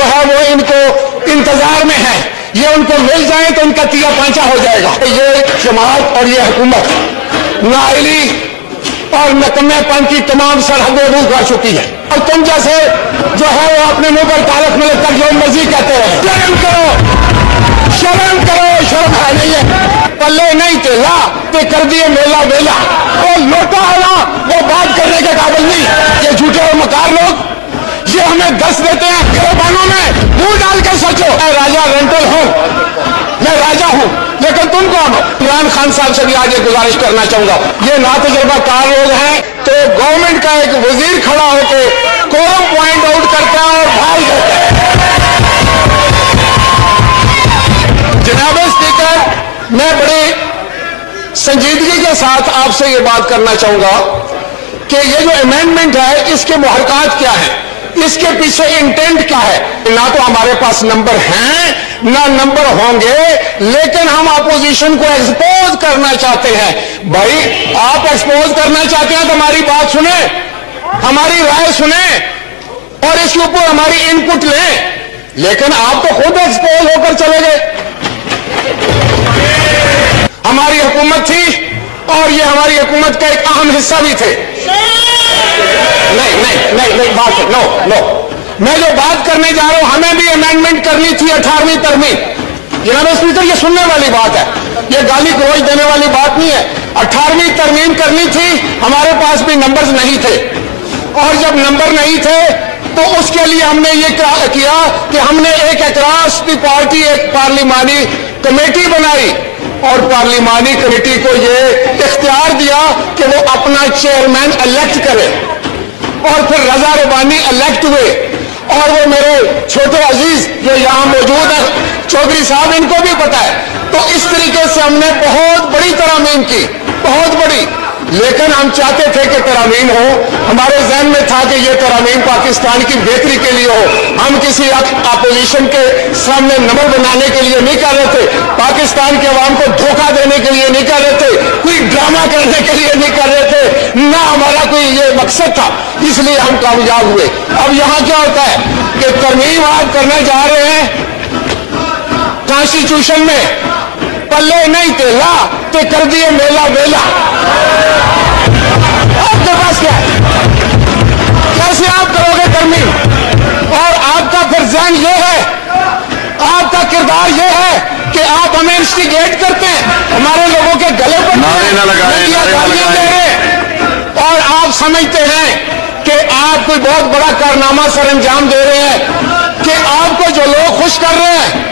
जो है वो इनको इंतजार में है, ये उनको मिल जाए तो इनका तिया पांचा हो जाएगा। ये जमात और ये हुकूमत नाइली और नकमेपन की तमाम सरहदें रूह कर चुकी है, और तुम जैसे जो है वो अपने मुंह पर तारक में लगकर जो मर्जी कहते हैं। शर्म करो, शर्म करो, शर्म है नहीं है। पल्ले नहीं तेला ते कर दिए मेला वेला, वो लोटा आना वो बात करने के काबिल नहीं। ये झूठे और मकार लोग ये हमें दस देते हैं, गिरबानों में मुंह डाल कर सोचो। मैं राजा रेंटल हूं, मैं राजा हूं, लेकिन तुम कौन हो? इमरान खान साहब से भी आज एक गुजारिश करना चाहूंगा, ये ना तजुर्बाकार लोग हैं, तो गवर्नमेंट का एक वजीर खड़ा होकर कोरम पॉइंट आउट करता है और भाग जाता है। जनाब स्पीकर, मैं बड़ी संजीदगी के साथ आपसे ये बात करना चाहूंगा कि ये जो अमेंडमेंट है इसके मुहरकात क्या है, इसके पीछे इंटेंट क्या है। ना तो हमारे पास नंबर हैं ना नंबर होंगे, लेकिन हम अपोजिशन को एक्सपोज करना चाहते हैं। भाई आप एक्सपोज करना चाहते हैं तो हमारी बात सुने, हमारी राय सुने और इसके ऊपर हमारी इनपुट लें, लेकिन आप तो खुद एक्सपोज होकर चले गए। हमारी हुकूमत थी और ये हमारी हुकूमत का एक अहम हिस्सा भी थे। नहीं बात नो, मैं जो बात करने जा रहा हूं, हमें भी अमेंडमेंट करनी थी 18वीं तरमीम। जनाब स्पीकर, ये सुनने वाली बात है, ये गाली गलौज देने वाली बात नहीं है। 18वीं तरमीम करनी थी, हमारे पास भी नंबर्स नहीं थे, और जब नंबर नहीं थे तो उसके लिए हमने ये किया कि हमने एक अक्रॉस दी पार्टी एक पार्लिमानी कमेटी बनाई, और पार्लिमानी कमेटी को ये इख्तियार दिया कि वो अपना चेयरमैन इलेक्ट करे, और फिर रजा रबानी इलेक्ट हुए। और वो मेरे छोटे अजीज जो यहाँ मौजूद है, चौधरी साहब, इनको भी पता है। तो इस तरीके से हमने बहुत बड़ी तरामीम की, बहुत बड़ी, लेकिन हम चाहते थे कि तरामीम हो, हमारे जहन में था कि ये तरामीम पाकिस्तान की बेहतरी के लिए हो। हम किसी अपोजिशन के सामने नंबर बनाने के लिए नहीं कर रहे थे, पाकिस्तान के अवाम को धोखा देने के लिए नहीं कर रहे थे, कोई ड्रामा करने के लिए नहीं कर रहे थे, ना हमारा कोई ये मकसद था, इसलिए हम कामयाब हुए। अब यहाँ क्या होता है कि तरमीम आप करने जा रहे हैं कॉन्स्टिट्यूशन में, पल्ले नहीं तेला ते कर दिए मेला वेला। आपके पास क्या है? कैसे आप करोगे तरमीम? और आपका फिर ज़हन ये है, आपका किरदार ये है कि आप हमें इंस्टिगेट करते हैं, हमारे लोगों के गले पर गालियां दे रहे, और आप समझते हैं कि आप कोई बहुत बड़ा कारनामा सर अंजाम दे रहे हैं, कि आपको जो लोग खुश कर रहे हैं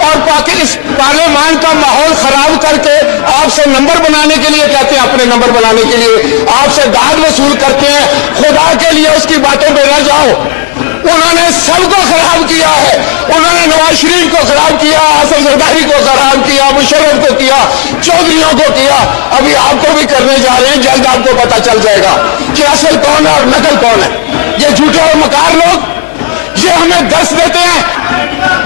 और इस पार्लियामान का माहौल खराब करके आपसे नंबर बनाने के लिए कहते हैं, अपने नंबर बनाने के लिए आपसे दाद वसूल करते हैं। खुदा के लिए उसकी बातों पे न जाओ, उन्होंने सबको खराब किया है, उन्होंने नवाज शरीफ को खराब किया, आसिफ जरदारी को खराब किया, मुशर्रफ को किया, चौधरियों को किया, अभी आपको भी करने जा रहे हैं। जल्द आपको पता चल जाएगा कि असल कौन है और नकल कौन है। ये झूठे और मकार लोग ये हमें दर्श देते हैं।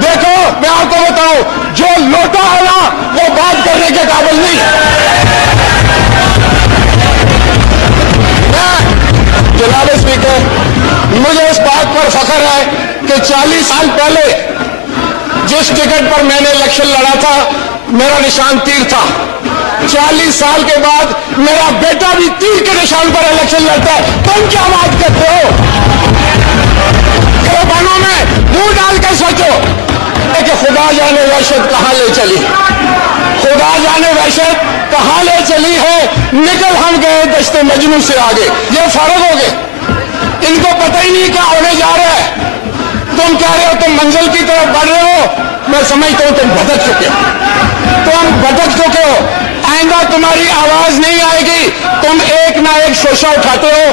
देखो मैं आपको बताऊं, जो लोटा है ना वो बात करने के काबिल नहीं है। जनाब स्पीकर, मुझे इस बात पर फख्र है कि 40 साल पहले जिस टिकट पर मैंने इलेक्शन लड़ा था, मेरा निशान तीर था। 40 साल के बाद मेरा बेटा भी तीर के निशान पर इलेक्शन लड़ता है। तुम क्या बात करते हो? गिरबानों में मुंह डाल कर सोचो कि खुदा जाने वहशत कहां ले चली, खुदा जाने वहशत कहां ले चली है। निकल हम गए दश्ते मजनू से आगे। ये फर्क हो गए, इनको पता ही नहीं क्या होने जा रहा है। तुम कह रहे हो तुम मंजिल की तरफ बढ़ रहे हो, मैं समझता हूं तुम भटक चुके हो, तुम भटक चुके हो। आइंदा तुम्हारी आवाज नहीं आएगी। तुम एक ना एक शोशा उठाते हो,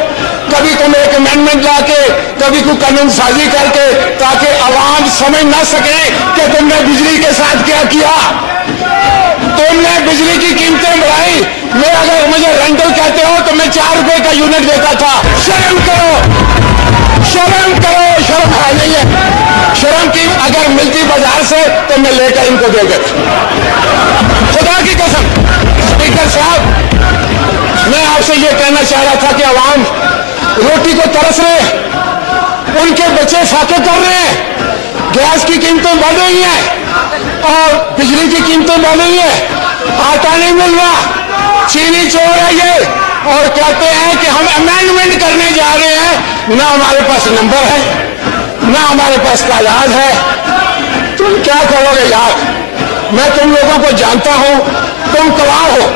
कभी तुम एक अमेंडमेंट लाके, कभी कोई कानून साजी करके, ताकि आवाम समझ ना सके कि तुमने बिजली के साथ क्या किया। तुमने बिजली की कीमतें बढ़ाई। मैं अगर मुझे रेंटल कहते हो तो मैं 4 रुपए का यूनिट देता था। शर्म करो, शर्म करो, शर्म है नहीं है। शर्म की अगर मिलती बाजार से तो मैं लेकर इनको दे देता, खुदा की कसम। स्पीकर साहब, मैं आपसे ये कहना चाह रहा था कि आवाम रोटी को तरस रहे, उनके बच्चे फाके कर रहे हैं, कीमतें बढ़ रही हैं और बिजली की कीमतें बढ़ रही हैं, आटा नहीं मिल रहा, चीनी चोर है ये, और कहते हैं कि हम अमेंडमेंट करने जा रहे हैं। ना हमारे पास नंबर है, ना हमारे पास तादाद है। तुम क्या करोगे यार? मैं तुम लोगों को जानता हूं, तुम कमाल हो,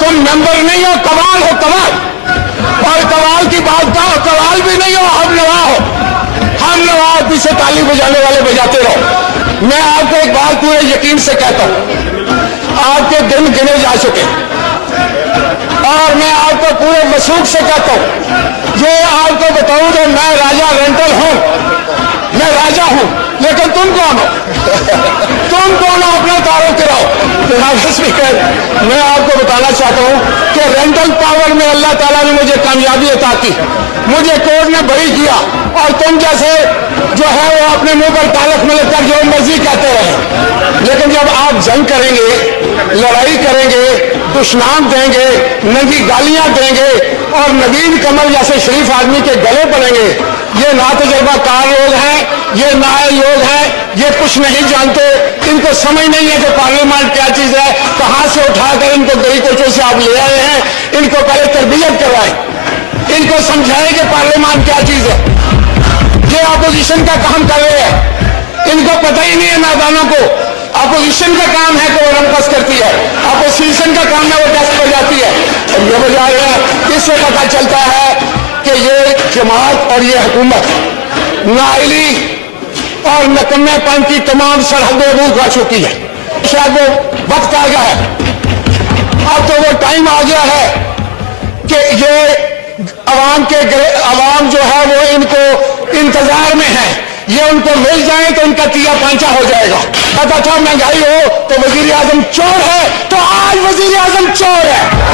तुम नंबर नहीं हो, कमाल हो, कमाल। और कमाल की बात का कमाल भी नहीं हो, हम नवा हो, हम नवा। पीछे ताली बजाने वाले बजाते रहो। मैं आपको एक बात पूरे यकीन से कहता हूं, आपके दिन गिने जा चुके, और मैं आपको पूरे वसूख से कहता हूं, ये आपको बताऊं तो मैं राजा रेंटल हूं, मैं राजा हूं, लेकिन तुम कौन हो? तुम कौन हो? अपना तारुफ कराओ। स्पीकर, मैं आपको बताना चाहता हूं कि रेंटल पावर में अल्लाह ताला ने मुझे कामयाबी अता की, मुझे कोर्ट ने बरी किया, और तुम जैसे जो है वो अपने मुंह पर तालक में लगकर जो मर्जी कहते रहे। लेकिन जब आप जंग करेंगे, लड़ाई करेंगे, दुश्मन देंगे, नंगी गालियां देंगे, और नवीन कमल जैसे शरीफ आदमी के गले पड़ेंगे, ये ना तजर्बाकार लोग हैं, ये नाए लोग हैं, ये कुछ नहीं जानते, इनको समझ नहीं है कि पार्लियामेंट क्या चीज है, कहां से उठाकर इनको गई कोचों से आप ले आए हैं। इनको पहले तरबियत करवाएं, इनको समझाएं कि पार्लियामेंट क्या चीज है। ये अपोजिशन का काम कर रहे हैं, इनको पता ही नहीं है मैदानों को। अपोजिशन का काम है कि वो रंपस करती है, अपोजिशन का काम है वो टेस्ट पर जाती है, और ये बजा रहे हैं। इससे पता चलता है कि ये जमात और ये हुकूमत नाइली और नकम्मेपन की तमाम सरहदें रूख आ चुकी है। शायद वो वक्त आ गया है, अब तो वो टाइम आ गया है कि ये अवाम जो है वो इनको इंतजार में है, ये उनको मिल जाए तो इनका तिया पांचा हो जाएगा। पता था महंगाई हो तो वजीर आजम चोर है, तो आज वजीर आजम चोर है।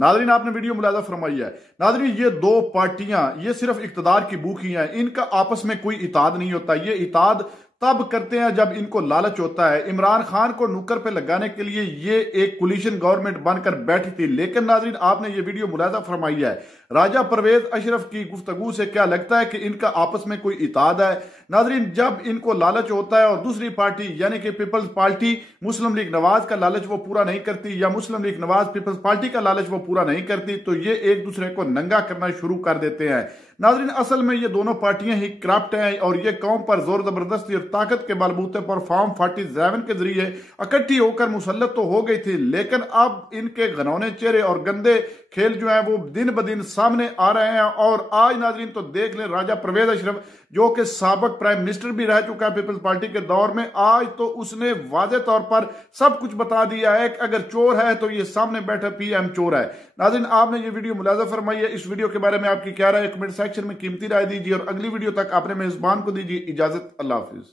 नादरीन, आपने वीडियो मुलाजा फरमाई है। नादरीन, ये दो पार्टियां ये सिर्फ इक्तदार की भूखी हैं, इनका आपस में कोई इताद नहीं होता। ये इताद तब करते हैं जब इनको लालच होता है। इमरान खान को नुक्कर पे लगाने के लिए ये एक कोलिशन गवर्नमेंट बनकर बैठी थी, लेकिन नादरीन आपने ये वीडियो मुलाजा फरमाई है। राजा परवेज अशरफ की गुफ्तगू से क्या लगता है कि इनका आपस में कोई इताद है। नादरीन, जब इनको लालच होता है और दूसरी पार्टी यानी कि पीपल्स पार्टी मुस्लिम लीग नवाज का लालच वो पूरा नहीं करती, या मुस्लिम लीग नवाज पीपल्स पार्टी का लालच वो पूरा नहीं करती, तो ये एक दूसरे को नंगा करना शुरू कर देते हैं। नादरीन, असल में ये दोनों पार्टियां ही करप्ट हैं, और ये कौम पर जोर जबरदस्ती और ताकत के बलबूते पर फॉर्म 47 के जरिए इकट्ठी होकर मुसल्लत तो हो गई थी, लेकिन अब इनके घनौने चेहरे और गंदे खेल जो है वो दिन ब दिन सामने आ रहे हैं। और आज नादरीन तो देख लें, राजा परवेज अशरफ जो कि साबिक प्राइम मिनिस्टर भी रह चुका है पीपल्स पार्टी के दौर में, आज तो उसने वाज़े तौर पर सब कुछ बता दिया है कि अगर चोर है तो ये सामने बैठा पीएम चोर है। नादरीन, आपने ये वीडियो मुलाजा फरमाई है। इस वीडियो के बारे में आपकी क्या राय है? कमेंट सेक्शन में कीमती राय दीजिए, और अगली वीडियो तक अपने मेजबान को दीजिए इजाजत। अल्लाह हाफिज।